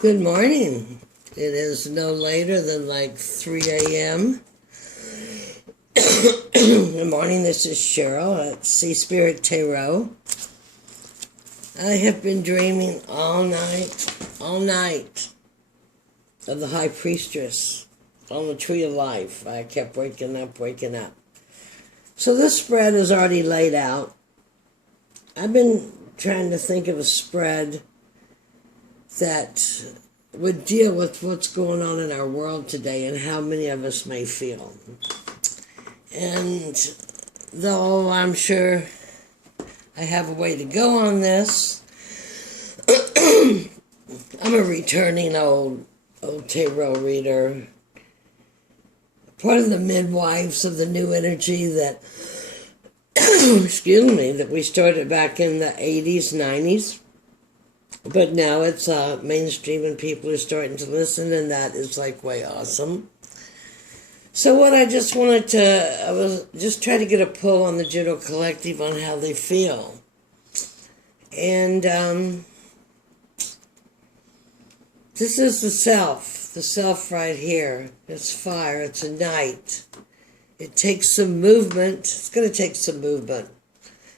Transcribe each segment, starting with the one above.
Good morning. It is no later than like 3 a.m. Good morning, this is Cheryl at Sea Spirit Tarot. I have been dreaming all night of the High Priestess on the Tree of Life. I kept waking up. So this spread is already laid out. I've been trying to think of a spread that would deal with what's going on in our world today and how many of us may feel. And though I'm sure I have a way to go on this, I'm a returning old tarot reader, part of the midwives of the new energy that, that we started back in the 80s, 90s. But now it's mainstream and people are starting to listen, and that is like way awesome. So what I just wanted to, I was just trying to get a pull on the general collective on how they feel. And this is the self right here. It's fire, it's a night. It takes some movement. It's going to take some movement.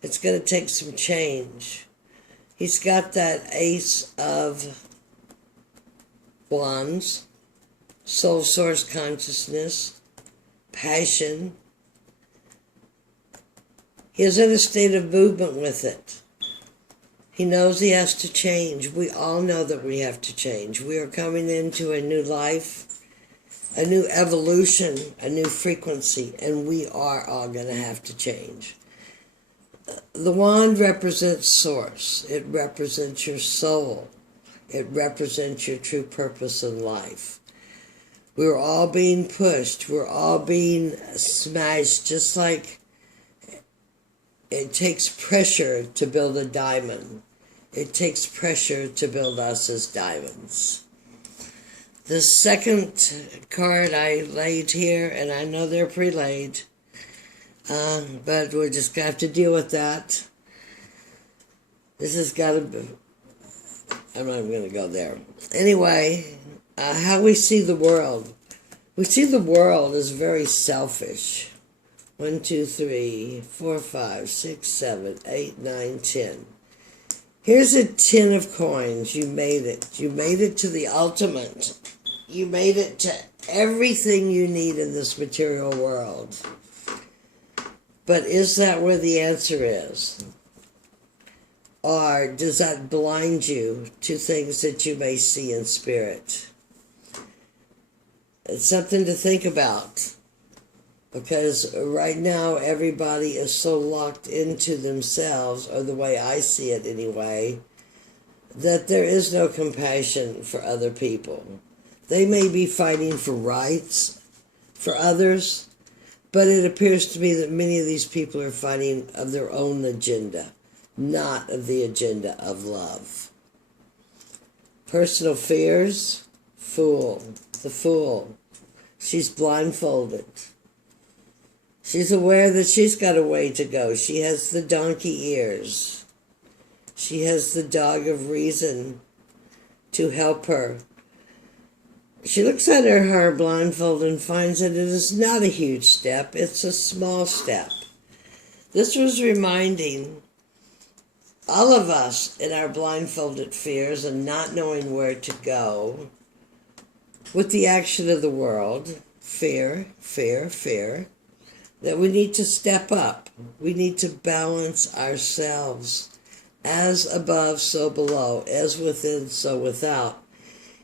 It's going to take some change. He's got that Ace of Wands, soul source consciousness, passion. He is in a state of movement with it. He knows he has to change. We all know that we have to change. We are coming into a new life, a new evolution, a new frequency, and we are all going to have to change. The wand represents source. It represents your soul. It represents your true purpose in life. We're all being pushed. We're all being smashed, just like it takes pressure to build a diamond. It takes pressure to build us as diamonds. The second card I laid here, and I know they're pre-laid, but we're just going to have to deal with that. This has got to be, I'm not even going to go there. Anyway, how we see the world. We see the world as very selfish. 1, 2, 3, 4, 5, 6, 7, 8, 9, 10. Here's a 10 of coins. You made it. You made it to the ultimate. You made it to everything you need in this material world. But is that where the answer is? Or does that blind you to things that you may see in spirit? It's something to think about. Because right now everybody is so locked into themselves, or the way I see it anyway, that there is no compassion for other people. They may be fighting for rights for others, but it appears to me that many of these people are fighting of their own agenda, not of the agenda of love. Personal fears, fool, the fool. She's blindfolded. She's aware that she's got a way to go. She has the donkey ears. She has the dog of reason to help her. She looks at her blindfold and finds that it is not a huge step. It's a small step. This was reminding all of us in our blindfolded fears and not knowing where to go with the action of the world, fear, that we need to step up. We need to balance ourselves. As above, so below. As within, so without.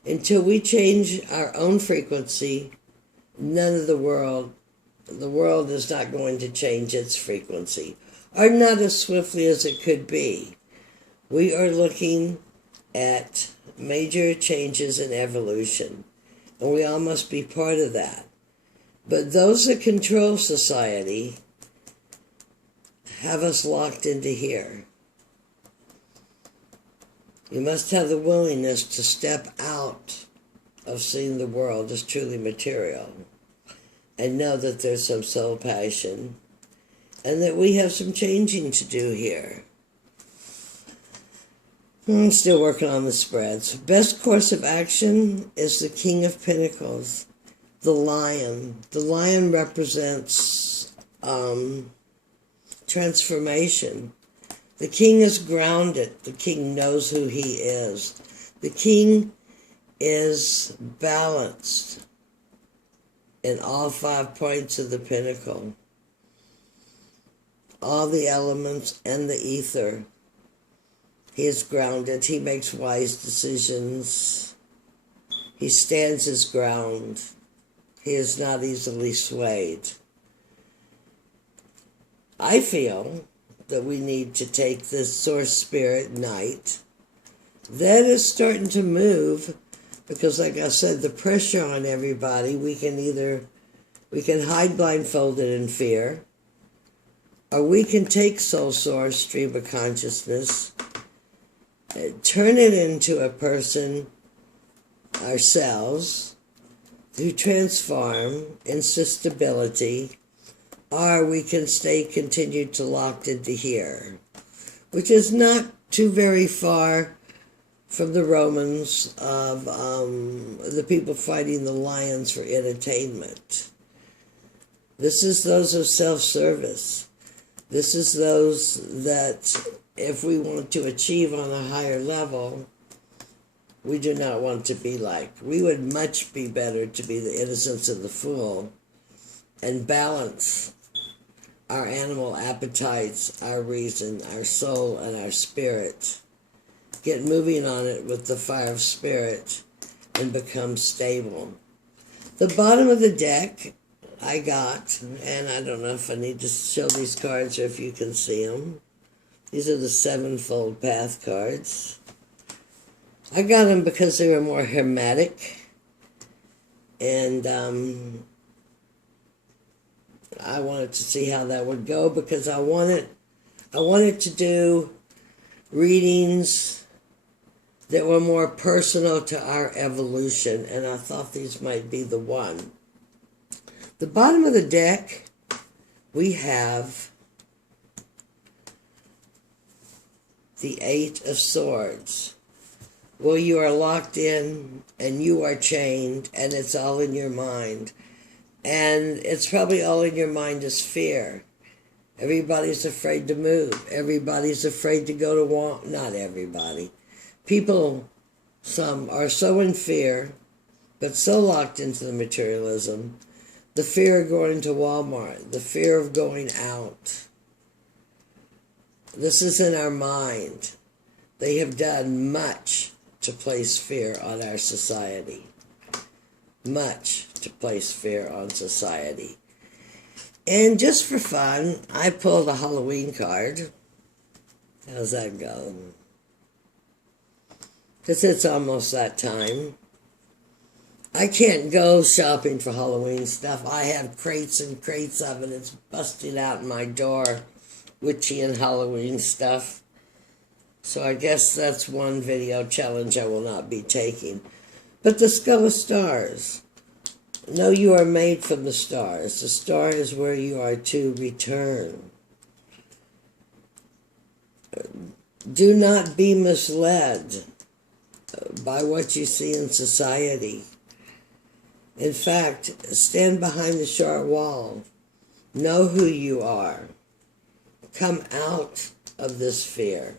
Until we change our own frequency, none of the world is not going to change its frequency, or not as swiftly as it could be. We are looking at major changes in evolution, and we all must be part of that. But those that control society have us locked into here. You must have the willingness to step out of seeing the world as truly material and know that there's some soul passion and that we have some changing to do here. I'm still working on the spreads. Best course of action is the King of Pentacles, the Lion. The Lion represents transformation. The King is grounded. The King knows who he is. The King is balanced in all 5 points of the pinnacle. All the elements and the ether. He is grounded. He makes wise decisions. He stands his ground. He is not easily swayed. I feel that we need to take this source spirit night. That is starting to move because, like I said, the pressure on everybody, we can hide blindfolded in fear, or we can take soul source, stream of consciousness, turn it into a person, ourselves, who transform into stability, or we can continue to locked into here, which is not too very far from the Romans of the people fighting the lions for entertainment. This is those of self-service. This is those that, if we want to achieve on a higher level, we do not want to be like. We would much be better to be the innocence of the fool and balance our animal appetites, our reason, our soul, and our spirit. Get moving on it with the fire of spirit and become stable. The bottom of the deck I got, and I don't know if I need to show these cards or if you can see them. These are the sevenfold path cards. I got them because they were more hermetic, and I wanted to see how that would go because I wanted to do readings that were more personal to our evolution, and I thought these might be the one. The bottom of the deck, we have the Eight of Swords. Well, you are locked in, and you are chained, and it's all in your mind. And it's probably all in your mind is fear. Everybody's afraid to move. Everybody's afraid to go to Walmart. Not everybody. People, some are so in fear, but so locked into the materialism. The fear of going to Walmart. The fear of going out. This is in our mind. They have done much to place fear on our society. Much to place fear on society. And just for fun, I pulled a Halloween card. How's that go? Because it's almost that time. I can't go shopping for Halloween stuff. I have crates and crates of it. It's busting out my door, witchy and Halloween stuff. So I guess that's one video challenge I will not be taking. But the Skull of Stars. No, you are made from the stars. The star is where you are to return. Do not be misled by what you see in society. In fact, stand behind the sharp wall. Know who you are. Come out of this fear.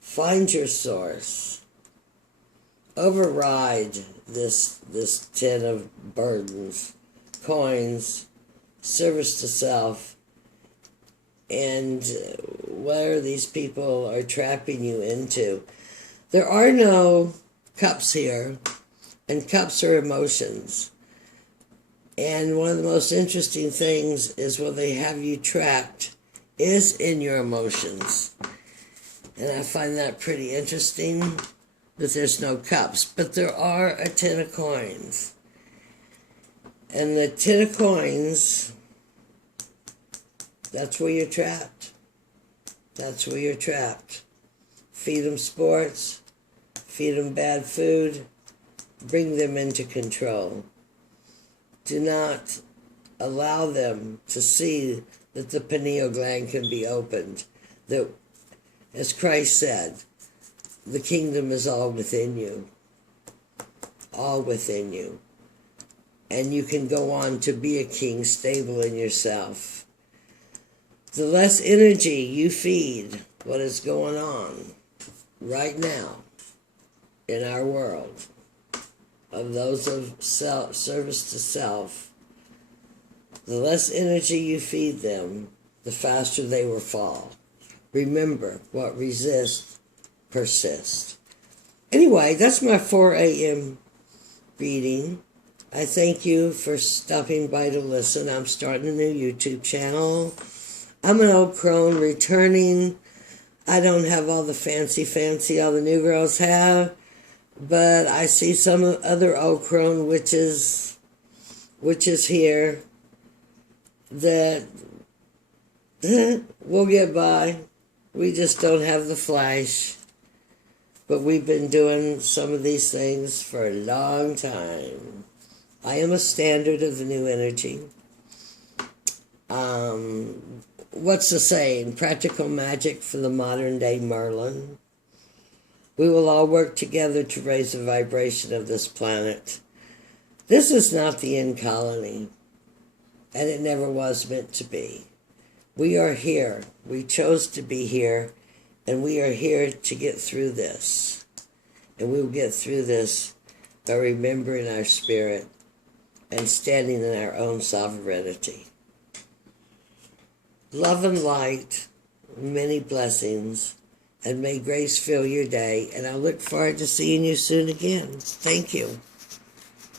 Find your source. Override this tin of burdens, coins, service to self, and where these people are trapping you into. There are no cups here, and cups are emotions. And one of the most interesting things is when they have you trapped is in your emotions. And I find that pretty interesting that there's no cups. But there are a ten of coins. And the ten of coins, that's where you're trapped. That's where you're trapped. Feed them sports, feed them bad food, bring them into control. Do not allow them to see that the pineal gland can be opened. That, as Christ said, the kingdom is all within you. All within you. And you can go on to be a king stable in yourself. The less energy you feed what is going on right now in our world, of those of self, service to self, the less energy you feed them, the faster they will fall. Remember, what resists, persists. Anyway, that's my 4 a.m. reading. I thank you for stopping by to listen. I'm starting a new YouTube channel. I'm an old crone returning. I don't have all the fancy all the new girls have, but I see some other old crone witches here that we'll get by. We just don't have the flash. But we've been doing some of these things for a long time. I am a standard of the new energy. What's the saying? Practical magic for the modern day Merlin. We will all work together to raise the vibration of this planet. This is not the end colony, and it never was meant to be. We are here. We chose to be here, and we are here to get through this. And we will get through this by remembering our spirit and standing in our own sovereignty. Love and light, many blessings, and may grace fill your day. And I look forward to seeing you soon again. Thank you.